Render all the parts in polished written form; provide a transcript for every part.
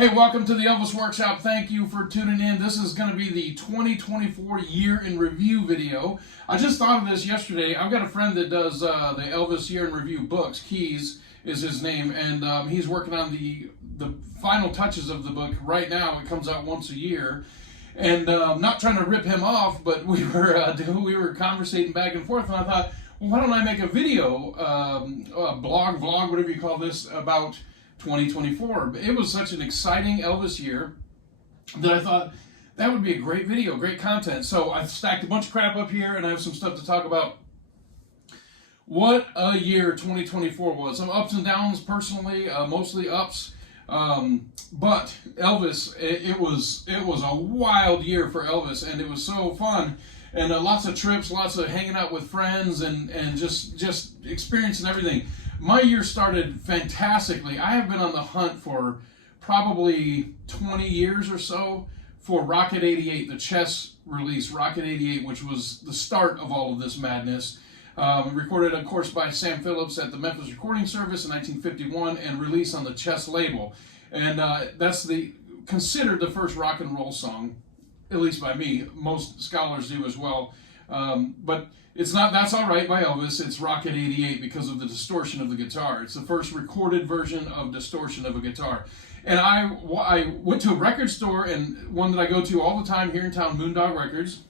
Hey, welcome to the Elvis Workshop. Thank you for tuning in. This is going to be the 2024 year in review video. I just thought of this yesterday. I've got a friend that does the Elvis year in review books. Keys is his name, and he's working on the final touches of the book right now. It comes out once a year. And I'm not trying to rip him off, but we were conversating back and forth, and I thought, well, why don't I make a video, a blog, vlog, whatever you call this, about 2024. It was such an exciting Elvis year that I thought that would be a great video, great content. So I've stacked a bunch of crap up here, and I have some stuff to talk about. What a year 2024 was. Some ups and downs personally, mostly ups. But Elvis, it was a wild year for Elvis, and it was so fun. And lots of trips, lots of hanging out with friends, and just experiencing everything. My year started fantastically. I have been on the hunt for probably 20 years or so for Rocket 88, the Chess release, Rocket 88, which was the start of all of this madness. Recorded, of course, by Sam Phillips at the Memphis Recording Service in 1951 and released on the Chess label. And that's considered the first rock and roll song, at least by me. Most scholars do as well. But it's not That's All Right by Elvis. It's Rocket 88 because of the distortion of the guitar. It's the first recorded version of distortion of a guitar. And I went to a record store, and one that I go to all the time here in town, Moondog Records.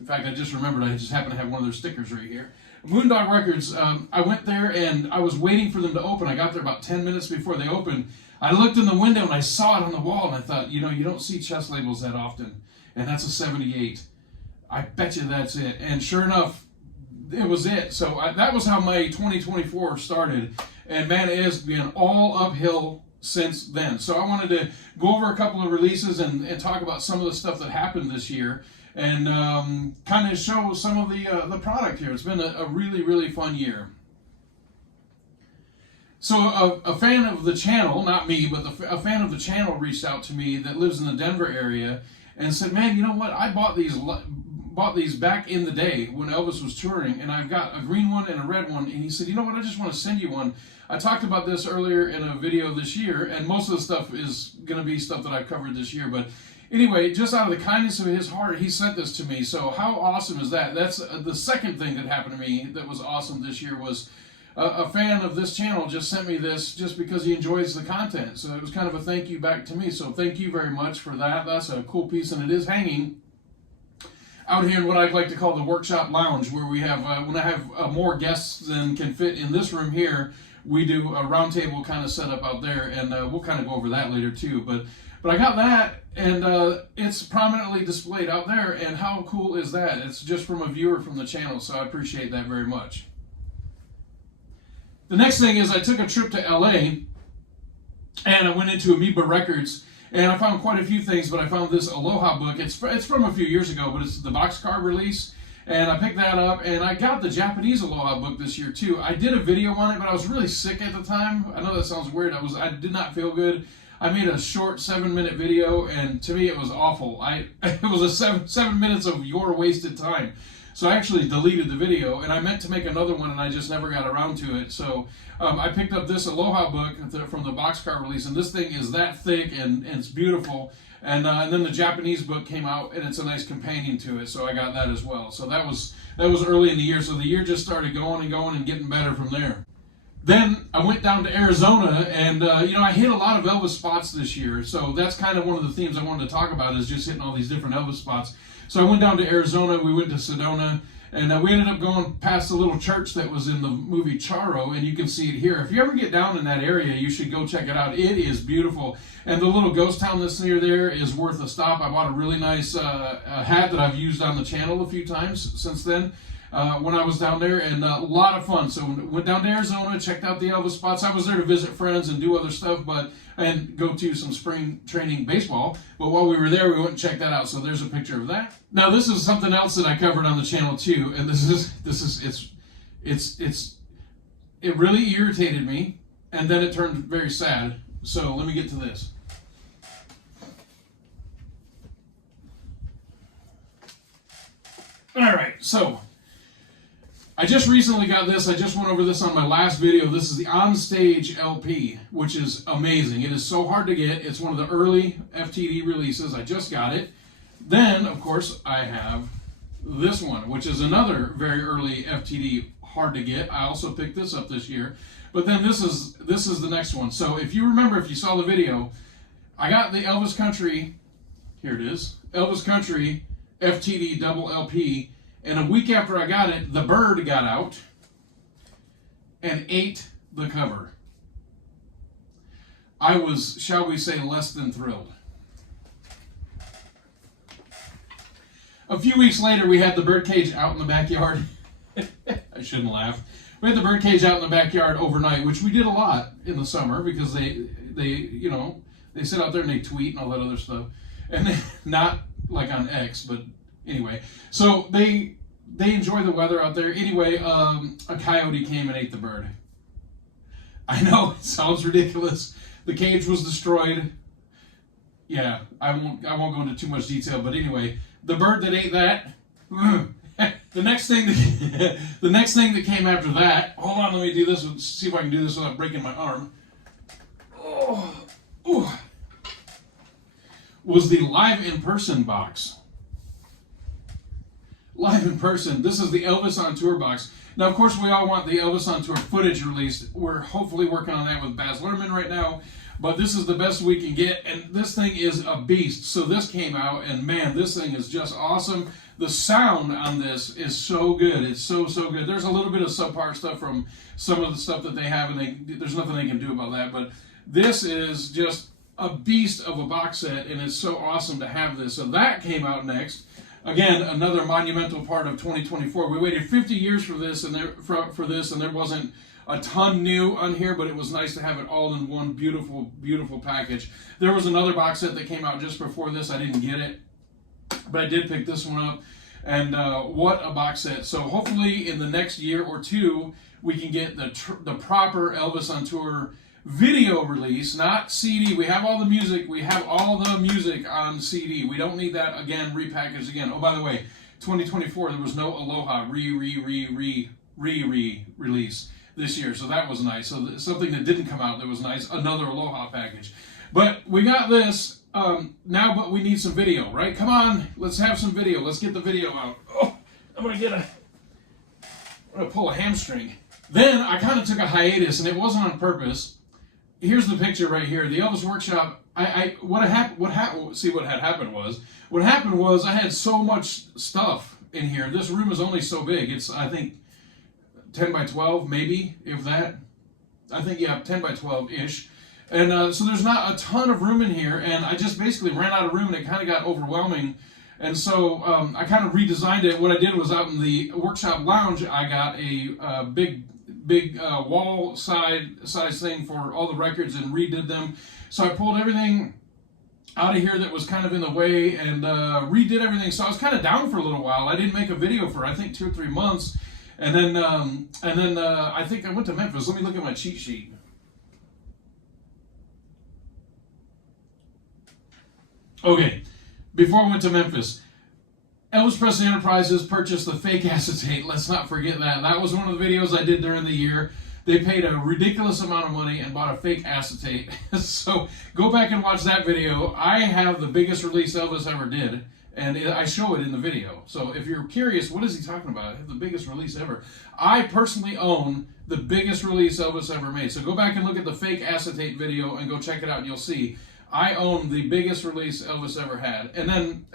In fact, I just remembered I just happen to have one of their stickers right here. Moondog Records, I went there and I was waiting for them to open. I got there about 10 minutes before they opened. I looked in the window and I saw it on the wall, and I thought, you know, you don't see Chess labels that often. And that's a 78. I bet you that's it. And sure enough, it was it. So that was how my 2024 started. And man, it has been all uphill since then. So I wanted to go over a couple of releases and talk about some of the stuff that happened this year, and kind of show some of the product here. It's been a really, really fun year. So a fan of the channel, not me, but a fan of the channel reached out to me that lives in the Denver area and said, man, you know what? I bought these back in the day when Elvis was touring, and I've got a green one and a red one. And he said, you know what? I just want to send you one. I talked about this earlier in a video this year, and most of the stuff is going to be stuff that I've covered this year. But anyway, just out of the kindness of his heart, he sent this to me. So how awesome is that? That's the second thing that happened to me that was awesome this year was a fan of this channel just sent me this just because he enjoys the content. So it was kind of a thank you back to me. So thank you very much for that. That's a cool piece, and it is hanging out here in what I'd like to call the workshop lounge, where we have, when I have more guests than can fit in this room here, we do a round table kind of setup out there, and we'll kind of go over that later too. But I got that, and it's prominently displayed out there, and how cool is that? It's just from a viewer from the channel, so I appreciate that very much. The next thing is I took a trip to LA, and I went into Moody Blue Records, and I found quite a few things, but I found this Aloha book. It's from a few years ago, but it's the boxcar release, and I picked that up, and I got the Japanese Aloha book this year too. I did a video on it, but I was really sick at the time. I know that sounds weird. I did not feel good. I made a short 7-minute video, and to me it was awful. It was a 7 minutes of your wasted time. So I actually deleted the video, and I meant to make another one, and I just never got around to it. So I picked up this Aloha book from the boxcar release, and this thing is that thick, and it's beautiful. And then the Japanese book came out, and it's a nice companion to it, so I got that as well. So that was early in the year, so the year just started going and getting better from there. Then I went down to Arizona, and I hit a lot of Elvis spots this year, so that's kind of one of the themes I wanted to talk about, is just hitting all these different Elvis spots. So I went down to Arizona, we went to Sedona, and we ended up going past a little church that was in the movie Charo, and you can see it here. If you ever get down in that area, you should go check it out. It is beautiful, and the little ghost town that's near there is worth a stop. I bought a really nice hat that I've used on the channel a few times since then. When I was down there, and a lot of fun. So went down to Arizona, checked out the Elvis spots. I was there to visit friends and do other stuff, and go to some spring training baseball. But while we were there, we went and checked that out. So there's a picture of that. Now this is something else that I covered on the channel too, and it really irritated me, and then it turned very sad. So let me get to this. All right, so I just recently got this. I just went over this on my last video. This is the On Stage LP, which is amazing. It is so hard to get. It's one of the early FTD releases. I just got it. Then, of course, I have this one, which is another very early FTD, hard to get. I also picked this up this year. But then this is the next one. So if you remember, if you saw the video, I got the Elvis Country, here it is, Elvis Country FTD double LP, and a week after I got it, the bird got out and ate the cover. I was, shall we say, less than thrilled. A few weeks later, we had the birdcage out in the backyard. I shouldn't laugh. We had the birdcage out in the backyard overnight, which we did a lot in the summer because they you know, they sit out there and they tweet and all that other stuff. And they, not like on X, but anyway. So they enjoy the weather out there. Anyway, a coyote came and ate the bird. I know, it sounds ridiculous. The cage was destroyed. Yeah, I won't go into too much detail, but anyway, the bird that ate that, the next thing that came after that, hold on, let me do this, see if I can do this without breaking my arm. Was the Live in Person box. Live in Person. This is the Elvis On Tour box. Now, of course, we all want the Elvis On Tour footage released. We're hopefully working on that with Baz Luhrmann right now. But this is the best we can get, and this thing is a beast. So this came out, and man, this thing is just awesome. The sound on this is so good. It's so good. There's a little bit of subpar stuff from some of the stuff that they have, and there's nothing they can do about that. But this is just a beast of a box set, and it's so awesome to have this. So that came out next. Again, another monumental part of 2024. We waited 50 years for this, and there wasn't a ton new on here, but it was nice to have it all in one beautiful package. There was another box set that came out just before this. I didn't get it, but I did pick this one up, and what a box set. So hopefully in the next year or two, we can get the proper Elvis On Tour video release, not CD. We have all the music. We have all the music on CD. We don't need that again, repackaged again. Oh, by the way, 2024, there was no Aloha release this year, so that was nice. So something that didn't come out that was nice, another Aloha package. But we got this now, but we need some video, right? Come on, let's have some video. Let's get the video out. Oh, I'm gonna pull a hamstring. Then I kind of took a hiatus, and it wasn't on purpose. Here's the picture right here. The Elvis Workshop. What had happened was I had so much stuff in here. This room is only so big. It's, I think, 10 by 12, maybe, if that. I think, yeah, 10 by 12-ish. And so there's not a ton of room in here, and I just basically ran out of room, and it kind of got overwhelming. And so I kind of redesigned it. What I did was out in the workshop lounge, I got a big wall size thing for all the records and redid them. So I pulled everything out of here that was kind of in the way and redid everything. So I was kind of down for a little while. I didn't make a video for, I think, 2 or 3 months. And then I think I went to Memphis. Let me look at my cheat sheet. Okay, before I went to Memphis, Elvis Presley Enterprises purchased the fake acetate. Let's not forget that. That was one of the videos I did during the year. They paid a ridiculous amount of money and bought a fake acetate. So go back and watch that video. I have the biggest release Elvis ever did, and I show it in the video. So if you're curious, what is he talking about? I have the biggest release ever. I personally own the biggest release Elvis ever made. So go back and look at the fake acetate video and go check it out, and you'll see I own the biggest release Elvis ever had. And then,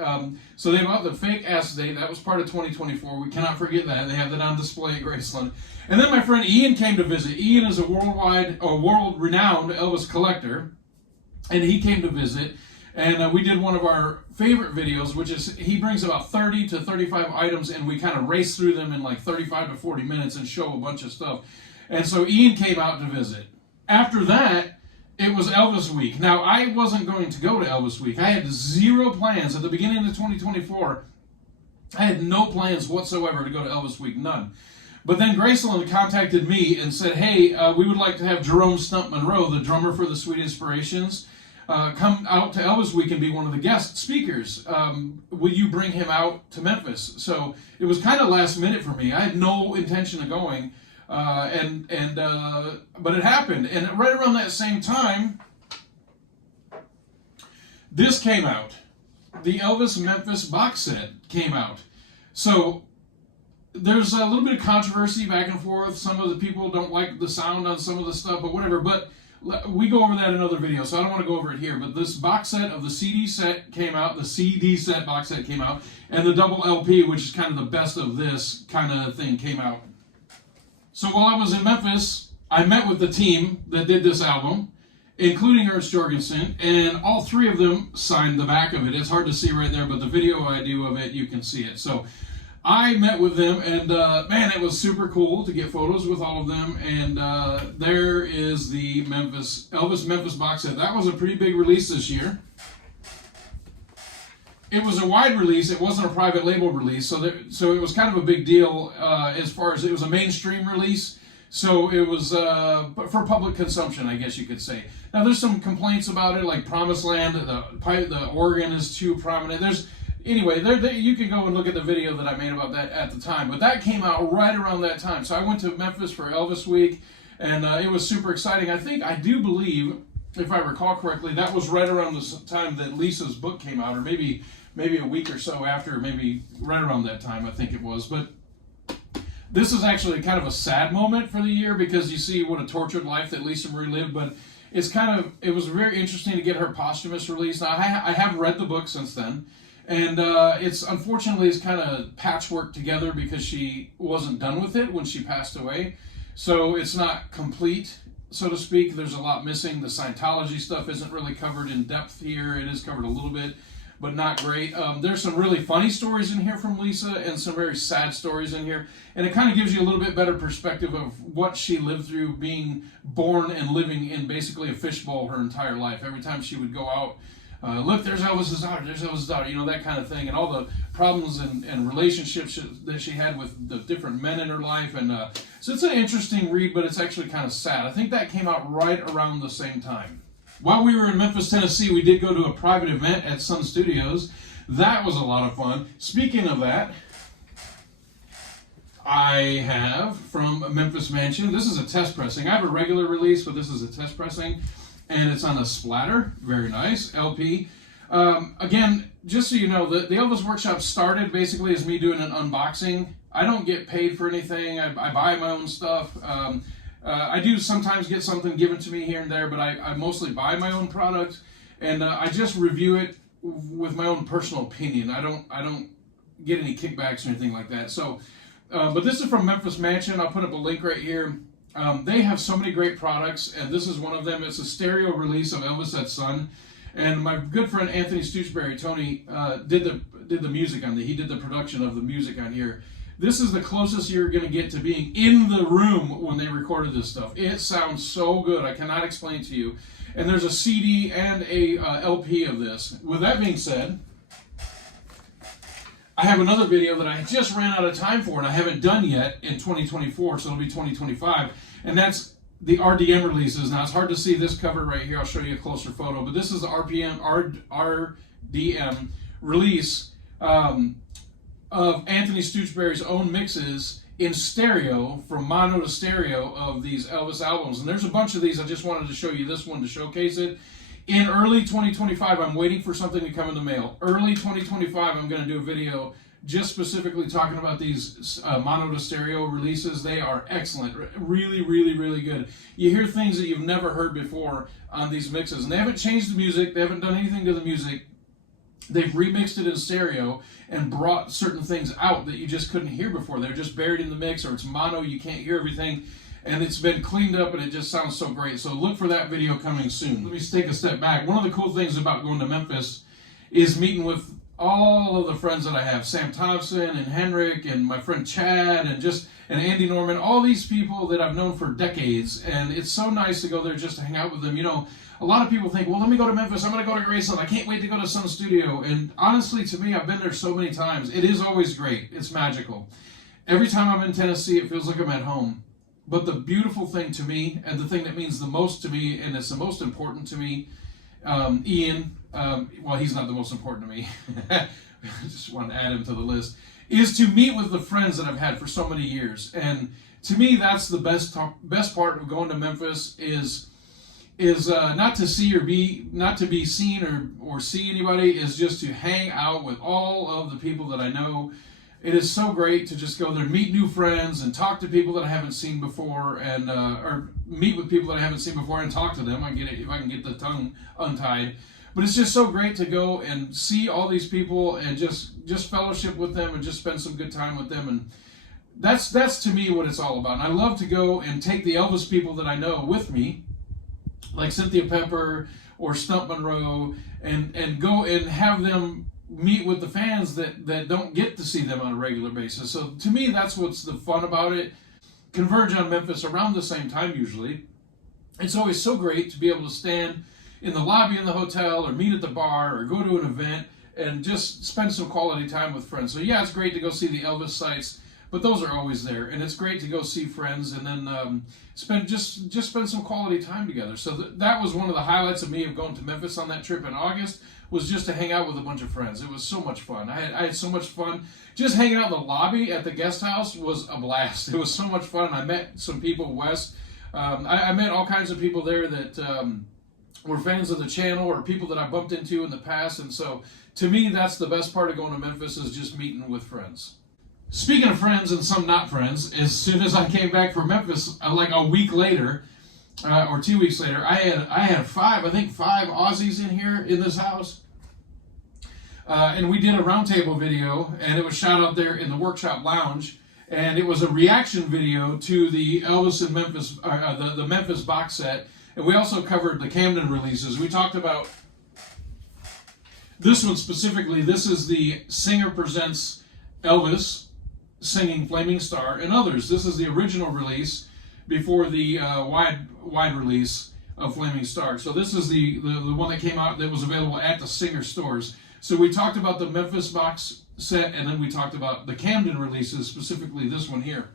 so they bought the fake acetate. That was part of 2024. We cannot forget that. They have that on display at Graceland. And then my friend Ian came to visit. Ian is a world-renowned Elvis collector. And he came to visit. And we did one of our favorite videos, which is he brings about 30 to 35 items, and we kind of race through them in like 35 to 40 minutes and show a bunch of stuff. And so Ian came out to visit. After that, it was Elvis Week. Now, I wasn't going to go to Elvis Week. I had zero plans. At the beginning of 2024, I had no plans whatsoever to go to Elvis Week, none. But then Graceland contacted me and said, hey, we would like to have Jerome Stump Monroe, the drummer for the Sweet Inspirations, come out to Elvis Week and be one of the guest speakers. Will you bring him out to Memphis? So it was kind of last minute for me. I had no intention of going, but it happened. And right around that same time, this came out. The Elvis Memphis box set came out. So there's a little bit of controversy back and forth. Some of the people don't like the sound on some of the stuff, but whatever. But we go over that in another video, so I don't want to go over it here. But this box set of the CD set came out, the CD set box set came out, and the double LP, which is kind of the best of this kind of thing, came out. So while I was in Memphis, I met with the team that did this album, including Ernst Jorgensen, and all three of them signed the back of it. It's hard to see right there, but the video I do of it, you can see it. So I met with them, and man, it was super cool to get photos with all of them. And there is the Elvis Memphis box set. That was a pretty big release this year. It was a wide release. It wasn't a private label release, so it was kind of a big deal as far as it was a mainstream release. So it was for public consumption, I guess you could say. Now there's some complaints about it, like Promised Land. The organ is too prominent. Anyway, you can go and look at the video that I made about that at the time. But that came out right around that time. So I went to Memphis for Elvis Week, and it was super exciting. I do believe, if I recall correctly, that was right around the time that Lisa's book came out, or maybe a week or so after, maybe right around that time, I think it was. But this is actually kind of a sad moment for the year, because you see what a tortured life that Lisa Marie lived. But it was very interesting to get her posthumous release. Now, I have read the book since then. And unfortunately it's kind of patchwork together, because she wasn't done with it when she passed away. So it's not complete, so to speak. There's a lot missing. The Scientology stuff isn't really covered in depth here. It is covered a little bit, but not great. There's some really funny stories in here from Lisa, and some very sad stories in here. And it kind of gives you a little bit better perspective of what she lived through, being born and living in basically a fishbowl her entire life. Every time she would go out, look, there's Elvis's daughter, that kind of thing, and all the problems and relationships that she had with the different men in her life. And so it's an interesting read, but it's actually kind of sad. I think that came out right around the same time. While we were in Memphis, Tennessee, we did go to a private event at Sun Studios. That was a lot of fun. Speaking of that, I have from Memphis Mansion, this is a test pressing. I have a regular release, but this is a test pressing. And it's on a splatter, very nice, LP. Again, just so you know, the Elvis Workshop started basically as me doing an unboxing. I don't get paid for anything. I buy my own stuff. I do sometimes get something given to me here and there, but I mostly buy my own product, and I just review it with my own personal opinion. I don't get any kickbacks or anything like that. So, but this is from Memphis Mansion. I'll put up a link right here. They have so many great products, and this is one of them. It's a stereo release of Elvis at Sun, and my good friend Anthony Stoochberry, Tony, did the music on the. He did the production of the music on here. This is the closest you're going to get to being in the room when they recorded this stuff. It sounds so good. I cannot explain to you. And there's a CD and a LP of this. With that being said, I have another video that I just ran out of time for, and I haven't done yet in 2024, so it'll be 2025, and that's the RDM releases. Now, it's hard to see this cover right here. I'll show you a closer photo, but this is the RDM release of Anthony Stoochberry's own mixes in stereo, from mono to stereo, of these Elvis albums. And there's a bunch of these. I just wanted to show you this one to showcase it. In early 2025, I'm waiting for something to come in the mail. Early 2025, I'm going to do a video just specifically talking about these mono to stereo releases. They are excellent. Really, really, really good. You hear things that you've never heard before on these mixes. And they haven't changed the music. They haven't done anything to the music. They've remixed it in stereo and brought certain things out that you just couldn't hear before. They're just buried in the mix, or it's mono, you can't hear everything. And it's been cleaned up, and it just sounds so great. So look for that video coming soon. Let me take a step back. One of the cool things about going to Memphis is meeting with all of the friends that I have. Sam Thompson and Henrik and my friend Chad and Andy Norman. All these people that I've known for decades. And it's so nice to go there just to hang out with them. You know, a lot of people think, well, let me go to Memphis. I'm going to go to Graceland. I can't wait to go to Sun Studio. And honestly, to me, I've been there so many times. It is always great. It's magical. Every time I'm in Tennessee, it feels like I'm at home. But the beautiful thing to me, and the thing that means the most to me, and it's the most important to me, Ian, well, he's not the most important to me. I just want to add him to the list, is to meet with the friends that I've had for so many years. And to me, that's the best part of going to Memphis is not to see or not to be seen or see anybody, is just to hang out with all of the people that I know. It is so great to just go there, meet new friends, and talk to people that I haven't seen before, and or meet with people that I haven't seen before and talk to them. I get it if I can get the tongue untied. But it's just so great to go and see all these people and just fellowship with them and just spend some good time with them. And that's to me what it's all about. And I love to go and take the Elvis people that I know with me, like Cynthia Pepper or Stump Monroe, and go and have them meet with the fans that don't get to see them on a regular basis. So to me, that's what's the fun about it. Converge on Memphis around the same time usually. It's always so great to be able to stand in the lobby in the hotel or meet at the bar or go to an event and just spend some quality time with friends. So yeah, it's great to go see the Elvis sites, but those are always there. And it's great to go see friends and then spend some quality time together. So that was one of the highlights of me of going to Memphis on that trip in August, was just to hang out with a bunch of friends. It was so much fun. I had so much fun. Just hanging out in the lobby at the guest house was a blast. It was so much fun. I met some people, Wes. I met all kinds of people there that were fans of the channel or people that I bumped into in the past. And so to me, that's the best part of going to Memphis, is just meeting with friends. Speaking of friends and some not friends, as soon as I came back from Memphis, like a week later, or 2 weeks later, I had five Aussies in here in this house. And we did a roundtable video, and it was shot out there in the Workshop Lounge. And it was a reaction video to the Elvis in Memphis, the Memphis box set. And we also covered the Camden releases. We talked about this one specifically. This is the Singer Presents Elvis singing Flaming Star and Others. This is the original release before the wide release of Flaming Star. So this is the one that came out that was available at the Singer stores. So we talked about the Memphis box set, and then we talked about the Camden releases, specifically this one here.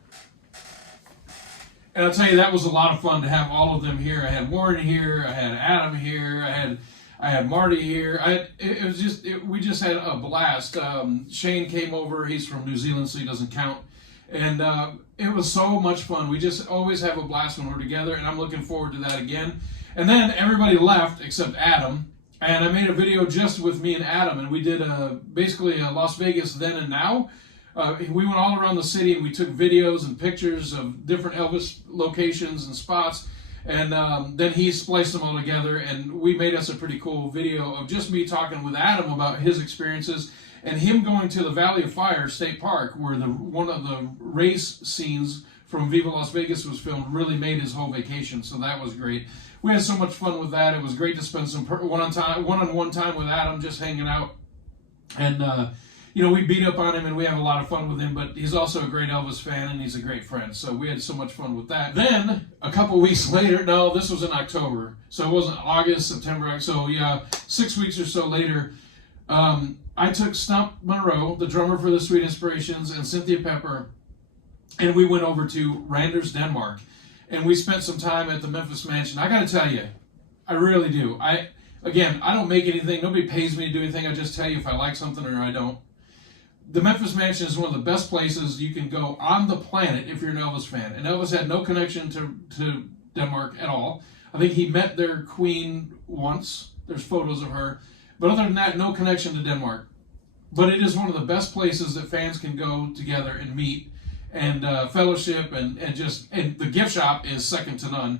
And I'll tell you, that was a lot of fun to have all of them here. I had Warren here, I had Adam here, I had Marty here. We just had a blast. Shane came over. He's from New Zealand, so he doesn't count. And it was so much fun. We just always have a blast when we're together, and I'm looking forward to that again. And then everybody left except Adam, and I made a video just with me and Adam, and we did basically a Las Vegas then and now. We went all around the city and we took videos and pictures of different Elvis locations and spots, and then he spliced them all together, and we made us a pretty cool video of just me talking with Adam about his experiences and him going to the Valley of Fire State Park, where one of the race scenes from Viva Las Vegas was filmed, really made his whole vacation. So that was great. We had so much fun with that. It was great to spend some one-on-one time with Adam, just hanging out. And we beat up on him and we have a lot of fun with him, but he's also a great Elvis fan and he's a great friend. So we had so much fun with that. Then a couple weeks later, no, this was in October. So it wasn't August, September. So yeah, 6 weeks or so later, I took Stump Monroe, the drummer for the Sweet Inspirations, and Cynthia Pepper, and we went over to Randers, Denmark. And we spent some time at the Memphis Mansion. I got to tell you, I really do. I don't make anything. Nobody pays me to do anything. I just tell you if I like something or I don't. The Memphis Mansion is one of the best places you can go on the planet if you're an Elvis fan. And Elvis had no connection to Denmark at all. I think he met their queen once. There's photos of her. But other than that, no connection to Denmark. But it is one of the best places that fans can go together and meet and fellowship, and the gift shop is second to none.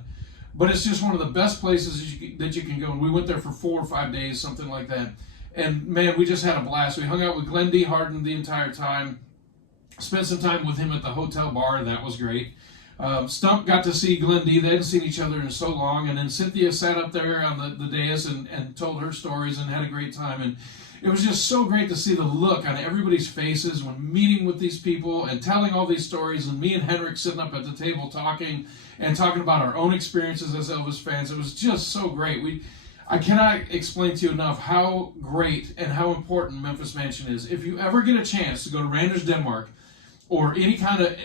But it's just one of the best places that you can go. And we went there for 4 or 5 days, something like that. And man, we just had a blast. We hung out with Glenn D. Harden the entire time. Spent some time with him at the hotel bar. That was great. Stump got to see Glenn D. They hadn't seen each other in so long. And then Cynthia sat up there on the dais and told her stories and had a great time. And it was just so great to see the look on everybody's faces when meeting with these people and telling all these stories, and me and Henrik sitting up at the table talking about our own experiences as Elvis fans. It was just so great. I cannot explain to you enough how great and how important Memphis Mansion is. If you ever get a chance to go to Randers, Denmark, or any kind of,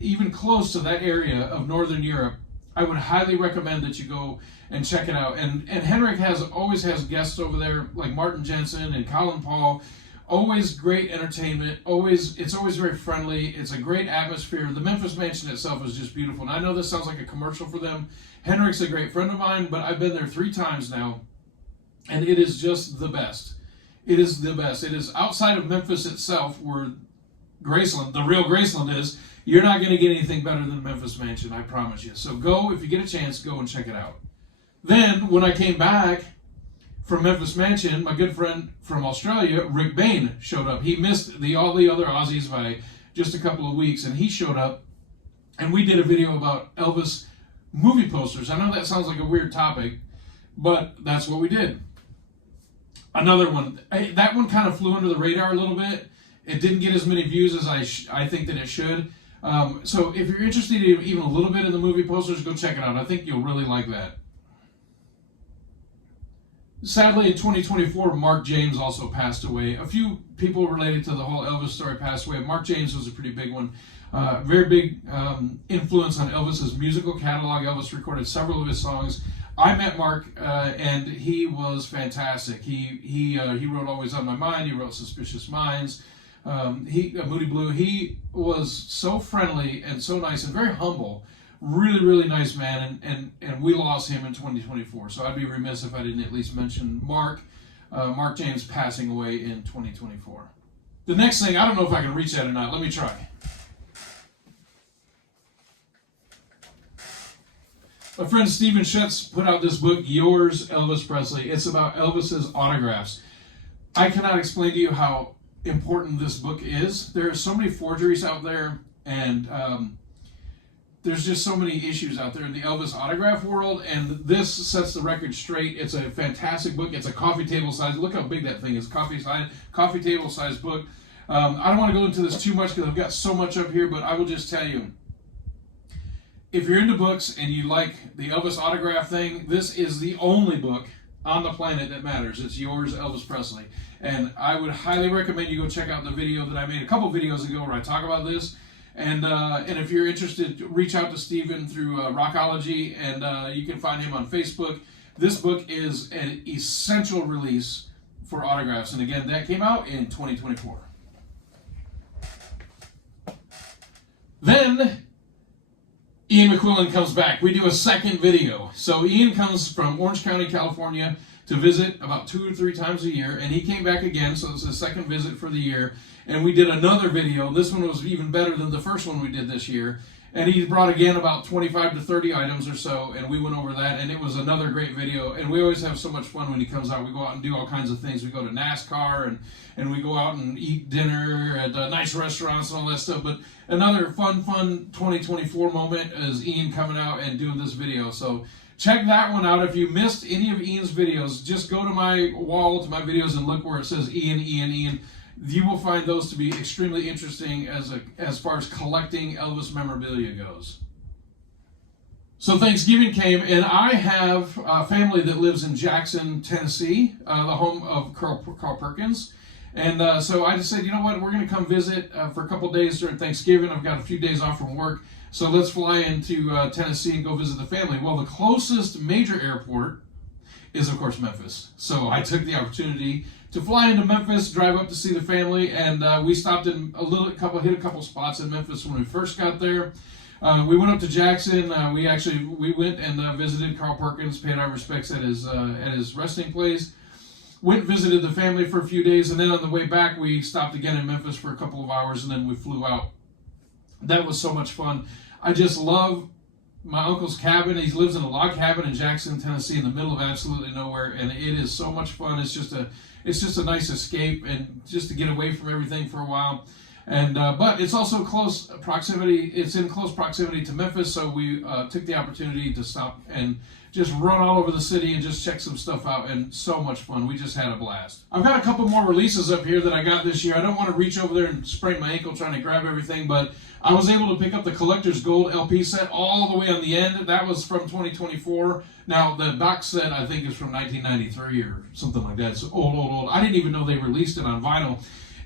even close to that area of Northern Europe, I would highly recommend that you go and check it out. And Henrik always has guests over there like Martin Jensen and Colin Paul. Always great entertainment. It's always very friendly. It's a great atmosphere. The Memphis Mansion itself is just beautiful. And I know this sounds like a commercial for them. Henrik's a great friend of mine, but I've been there 3 times now, and it is just the best. It is the best. It is outside of Memphis itself, where Graceland, the real Graceland is. You're not going to get anything better than Memphis Mansion, I promise you. So go, if you get a chance, go and check it out. Then, when I came back from Memphis Mansion, my good friend from Australia, Rick Bain, showed up. He missed all the other Aussies by just a couple of weeks, and he showed up, and we did a video about Elvis movie posters. I know that sounds like a weird topic, but that's what we did. Another one. That one kind of flew under the radar a little bit. It didn't get as many views as I think that it should. So if you're interested in even a little bit in the movie posters, go check it out. I think you'll really like that. Sadly, in 2024, Mark James also passed away. A few people related to the whole Elvis story passed away. Mark James was a pretty big one. Very big influence on Elvis's musical catalog. Elvis recorded several of his songs. I met Mark, and he was fantastic. He wrote Always on My Mind. He wrote Suspicious Minds. Moody Blue. He was so friendly and so nice and very humble. Really, really nice man, and we lost him in 2024. So I'd be remiss if I didn't at least mention Mark James passing away in 2024. The next thing, I don't know if I can reach that or not. Let me try. My friend Stephen Schutz put out this book, Yours, Elvis Presley. It's about Elvis's autographs. I cannot explain to you how important this book is. There are so many forgeries out there, and there's just so many issues out there in the Elvis autograph world, and this sets the record straight. It's a fantastic book. It's a coffee table size. Look how big that thing is. Coffee table size book. I don't want to go into this too much because I've got so much up here, but I will just tell you, if you're into books and you like the Elvis autograph thing, this is the only book on the planet that matters. It's Yours, Elvis Presley. And I would highly recommend you go check out the video that I made a couple videos ago where I talk about this. And if you're interested, reach out to Stephen through Rockology, and you can find him on Facebook. This book is an essential release for autographs. And again, that came out in 2024. Then Ian McQuillan comes back. We do a second video. So Ian comes from Orange County, California to visit about 2 or 3 times a year, and he came back again, so it's his second visit for the year, and we did another video. This one was even better than the first one we did this year, and he brought again about 25 to 30 items or so, and we went over that, and it was another great video. And we always have so much fun when he comes out. We go out and do all kinds of things. We go to NASCAR, and we go out and eat dinner at nice restaurants and all that stuff. But another fun 2024 moment is Ian coming out and doing this video. So check that one out. If you missed any of Ian's videos, just go to my wall, to my videos, and look where it says Ian. You will find those to be extremely interesting as far as collecting Elvis memorabilia goes. So Thanksgiving came, and I have a family that lives in Jackson, Tennessee, the home of Carl Perkins. And so I just said, you know what, we're going to come visit for a couple days during Thanksgiving. I've got a few days off from work, so let's fly into Tennessee and go visit the family. Well, the closest major airport is, of course, Memphis. So I took the opportunity to fly into Memphis, drive up to see the family, and we stopped in hit a couple spots in Memphis when we first got there. We went up to Jackson. We went and visited Carl Perkins, paid our respects at his resting place. Went and visited the family for a few days, and then on the way back, we stopped again in Memphis for a couple of hours, and then we flew out. That was so much fun. I just love my uncle's cabin. He lives in a log cabin in Jackson, Tennessee, in the middle of absolutely nowhere, and it is so much fun. It's just a nice escape, and just to get away from everything for a while. And but it's also close proximity. It's in close proximity to Memphis, so we took the opportunity to stop and just run all over the city and just check some stuff out, and so much fun. We just had a blast. I've got a couple more releases up here that I got this year. I don't want to reach over there and sprain my ankle trying to grab everything, but I was able to pick up the Collector's Gold LP set all the way on the end. That was from 2024. Now, the box set, I think, is from 1993 or something like that. It's old. I didn't even know they released it on vinyl.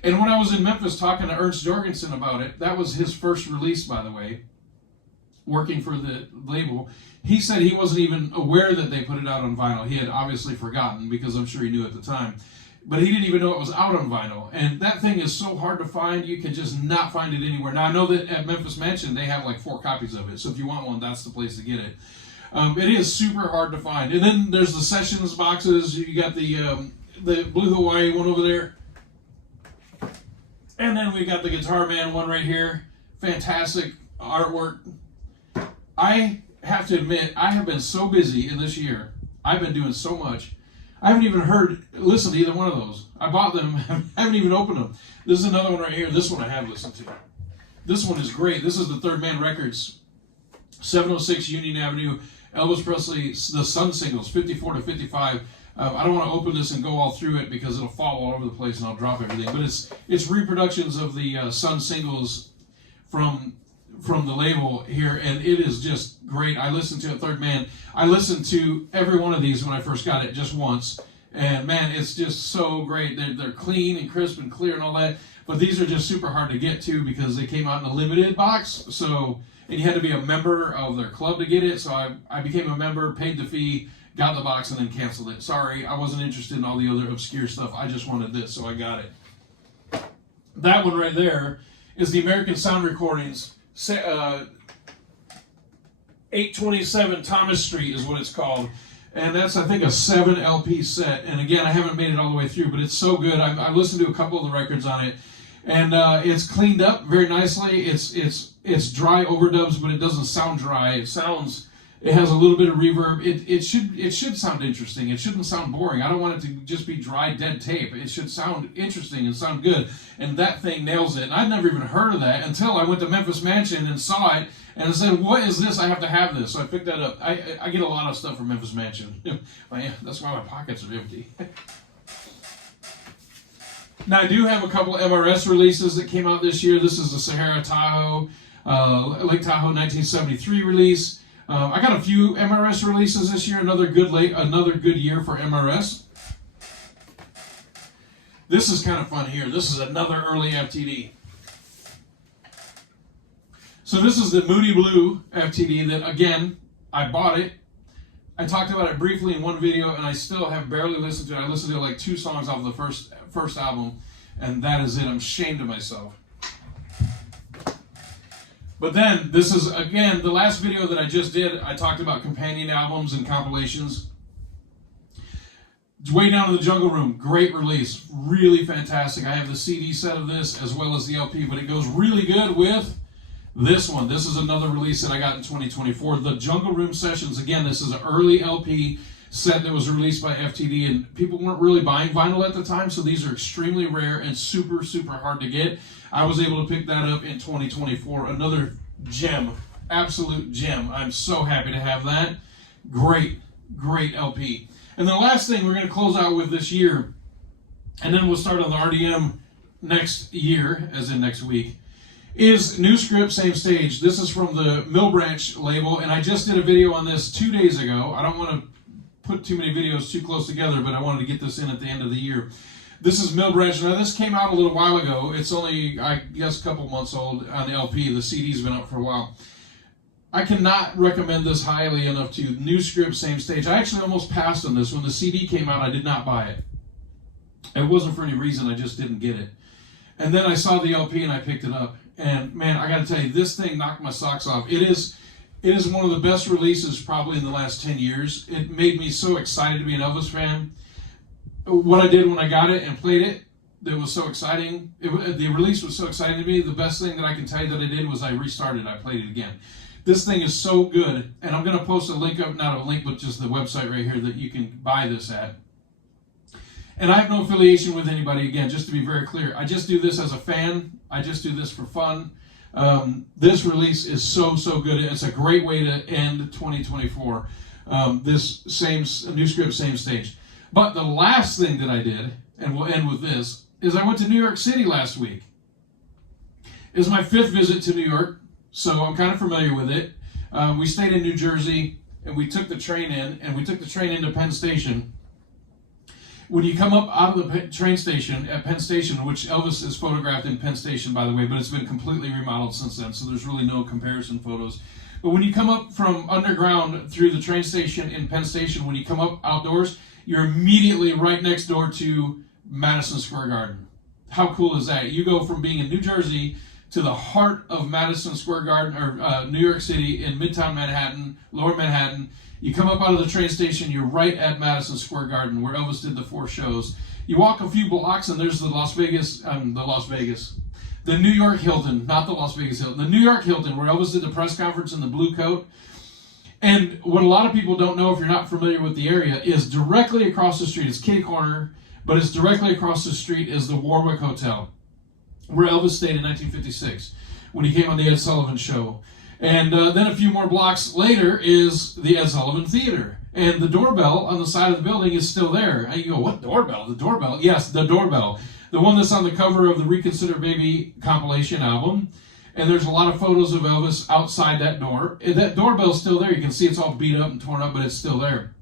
And when I was in Memphis talking to Ernst Jorgensen about it, that was his first release, by the way. working for the label, he said he wasn't even aware that they put it out on vinyl. He had obviously forgotten, because I'm sure he knew at the time. But he didn't even know it was out on vinyl. And that thing is so hard to find, you can just not find it anywhere. Now, I know that at Memphis Mansion, they have like 4 copies of it. So if you want one, that's the place to get it. It is super hard to find. And then there's the Sessions boxes. You got the Blue Hawaii one over there. And then we got the Guitar Man one right here. Fantastic artwork. I have to admit, I have been so busy in this year. I've been doing so much. I haven't even listened to either one of those. I bought them, haven't even opened them. This is another one right here. This one I have listened to. This one is great. This is the Third Man Records, 706 Union Avenue, Elvis Presley, the Sun singles, 54 to 55. I don't want to open this and go all through it because it'll fall all over the place and I'll drop everything. But it's reproductions of the Sun singles from the label here, and it is just great. I listened to it, Third Man. I listened to every one of these when I first got it, just once. And man, it's just so great. They're clean and crisp and clear and all that. But these are just super hard to get to because they came out in a limited box. So, and you had to be a member of their club to get it. So I became a member, paid the fee, got the box, and then canceled it. Sorry, I wasn't interested in all the other obscure stuff. I just wanted this, so I got it. That one right there is the American Sound Recordings. 827 Thomas Street is what it's called. And that's, I think, a 7 LP set. And again, I haven't made it all the way through, but it's so good. I've listened to a couple of the records on it. And it's cleaned up very nicely. It's dry overdubs, but it doesn't sound dry. It has a little bit of reverb. It should sound interesting. It shouldn't sound boring. I don't want it to just be dry, dead tape. It should sound interesting and sound good. And that thing nails it. And I'd never even heard of that until I went to Memphis Mansion and saw it. And I said, what is this? I have to have this. So I picked that up. I get a lot of stuff from Memphis Mansion. That's why my pockets are empty. Now, I do have a couple MRS releases that came out this year. This is the Sahara Tahoe, Lake Tahoe 1973 release. I got a few MRS releases this year. Another good year for MRS. This is kind of fun here. This is another early FTD. So this is the Moody Blue FTD that, again, I bought it. I talked about it briefly in one video, and I still have barely listened to it. I listened to like 2 songs off of the first album, and that is it. I'm ashamed of myself. But then, this is, again, the last video that I just did, I talked about companion albums and compilations. Way Down in the Jungle Room, great release, really fantastic. I have the CD set of this as well as the LP, but it goes really good with this one. This is another release that I got in 2024. The Jungle Room Sessions, again, this is an early LP set that was released by FTD, and people weren't really buying vinyl at the time, so these are extremely rare and super, super hard to get. I was able to pick that up in 2024. Another gem, absolute gem. I'm so happy to have that. Great, great LP. And the last thing we're going to close out with this year, and then we'll start on the RDM next year, as in next week, is New Script, Same Stage. This is from the Mill Branch label, and I just did a video on this 2 days ago. I don't want to put too many videos too close together, but I wanted to get this in at the end of the year. This is Mill Branch. Now, this came out a little while ago. It's only, I guess, a couple months old on the LP. The CD's been out for a while. I cannot recommend this highly enough to you. New Script, Same Stage. I actually almost passed on this. When the CD came out, I did not buy it. It wasn't for any reason. I just didn't get it. And then I saw the LP and I picked it up. And man, I got to tell you, this thing knocked my socks off. It is one of the best releases probably in the last 10 years. It made me so excited to be an Elvis fan. What I did when I got it and played it, that was so exciting. The release was so exciting to me. The best thing that I can tell you that I did was I restarted. I played it again. This thing is so good, and I'm going to post a link up, not a link, but just the website right here that you can buy this at. And I have no affiliation with anybody, again, just to be very clear. I just do this as a fan. I just do this for fun. This release is so, so good. It's a great way to end 2024. This New Script, Same Stage. But the last thing that I did, and we'll end with this, is I went to New York City last week. It was my 5th visit to New York, so I'm kind of familiar with it. We stayed in New Jersey, and we took the train in, and we took the train into Penn Station. When you come up out of the train station at Penn Station, which Elvis is photographed in Penn Station, by the way, but it's been completely remodeled since then, so there's really no comparison photos. But when you come up from underground through the train station in Penn Station, when you come up outdoors, you're immediately right next door to Madison Square Garden. How cool is that? You go from being in New Jersey to the heart of Madison Square Garden, or New York City, in Midtown Manhattan, Lower Manhattan. You come up out of the train station, you're right at Madison Square Garden, where Elvis did the 4 shows. You walk a few blocks, and there's the New York Hilton, not the Las Vegas Hilton, the New York Hilton, where Elvis did the press conference in the blue coat. And what a lot of people don't know, if you're not familiar with the area, is directly across the street. It's kitty corner, but it's directly across the street is the Warwick Hotel, where Elvis stayed in 1956 when he came on the Ed Sullivan Show. And then a few more blocks later is the Ed Sullivan Theater. And the doorbell on the side of the building is still there. And you go, what doorbell? The doorbell? Yes, the doorbell. The one that's on the cover of the Reconsider Baby compilation album. And there's a lot of photos of Elvis outside that door. That doorbell's still there. You can see it's all beat up and torn up, but it's still there.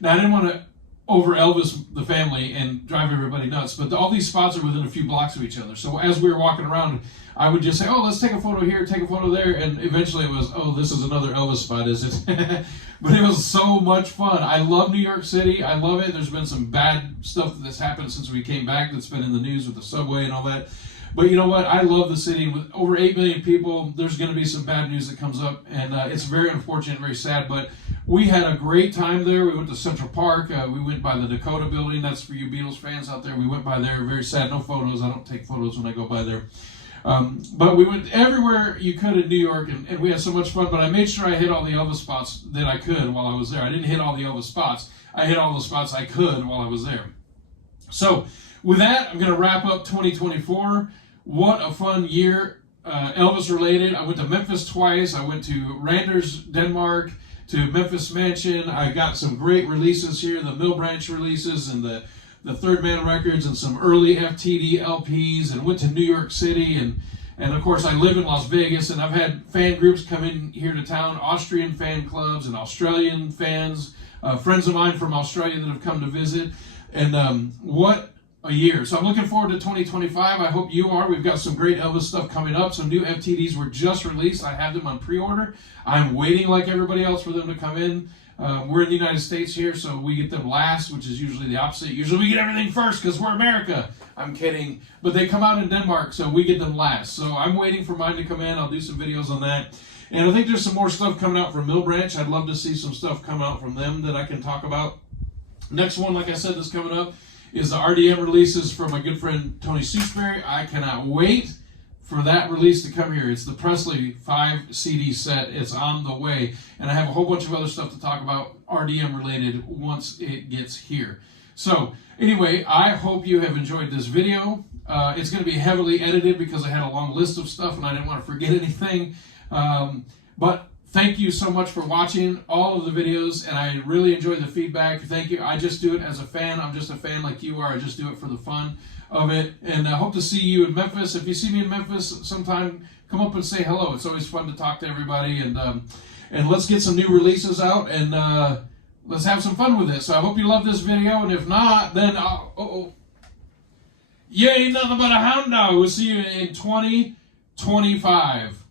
Now, I didn't want to over Elvis the family and drive everybody nuts, but all these spots are within a few blocks of each other. So as we were walking around, I would just say, oh, let's take a photo here, take a photo there, and eventually it was, oh, this is another Elvis spot, is it? But it was so much fun. I love New York City. I love it. There's been some bad stuff that's happened since we came back that's been in the news with the subway and all that. But you know what? I love the city. With over 8 million people, there's going to be some bad news that comes up, and it's very unfortunate, very sad. But we had a great time there. We went to Central Park. We went by the Dakota Building. That's for you Beatles fans out there. We went by there. Very sad. No photos. I don't take photos when I go by there. But we went everywhere you could in New York, and we had so much fun. But I made sure I hit all the Elvis spots that I could while I was there. I didn't hit all the Elvis spots. I hit all the spots I could while I was there. So with that, I'm going to wrap up 2024. What a fun year, Elvis related. I went to Memphis twice. I went to Randers, Denmark, to Memphis Mansion. I got some great releases here, the Mill Branch releases and the Third Man Records and some early FTD LPs, and went to New York City. And of course, I live in Las Vegas, and I've had fan groups come in here to town, Austrian fan clubs and Australian fans, friends of mine from Australia that have come to visit. And what a year. So I'm looking forward to 2025. I hope you are. We've got some great Elvis stuff coming up. Some new FTDs were just released. I have them on pre-order. I'm waiting like everybody else for them to come in. We're in the United States here, so we get them last, which is usually the opposite. Usually we get everything first because we're America. I'm kidding. But they come out in Denmark, so we get them last. So I'm waiting for mine to come in. I'll do some videos on that. And I think there's some more stuff coming out from Mill Branch. I'd love to see some stuff come out from them that I can talk about. Next one, like I said, that's coming up is the RDM releases from my good friend Tony Sewsbury. I cannot wait for that release to come here. It's the Presley 5 CD set. It's on the way. And I have a whole bunch of other stuff to talk about RDM related once it gets here. So anyway, I hope you have enjoyed this video. It's going to be heavily edited because I had a long list of stuff and I didn't want to forget anything. But thank you so much for watching all of the videos, and I really enjoy the feedback. Thank you. I just do it as a fan. I'm just a fan like you are. I just do it for the fun of it, and I hope to see you in Memphis. If you see me in Memphis sometime, come up and say hello. It's always fun to talk to everybody, and let's get some new releases out, and let's have some fun with it. So I hope you love this video, and if not, then you ain't nothing but a hound dog. We'll see you in 2025.